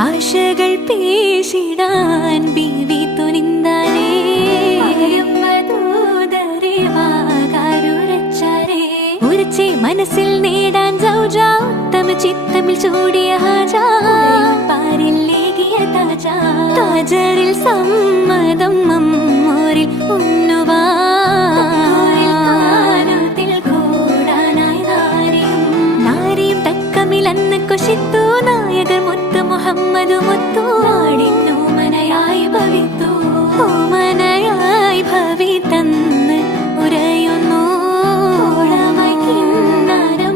ആശകൾ പേശിടാൻ ബീവി തുനിന്താനേ ഉറച്ചെ മനസ്സിൽ നേടാൻ ഉത്തമ ചിത്തമിൽ ചൂടിയ പാരിലേകിയ താജറിൽ സമ്മതം അമ്മോരിൽ ഉന്നുവാനത്തിൽ കൂടാനായി നാരിയും തക്കമിലന്ന് കൊശിത്തു നായകർ മുത്തു മുഹമ്മദ് മുത്തു നാടിന്നു മനയായി ഭവിത്തു.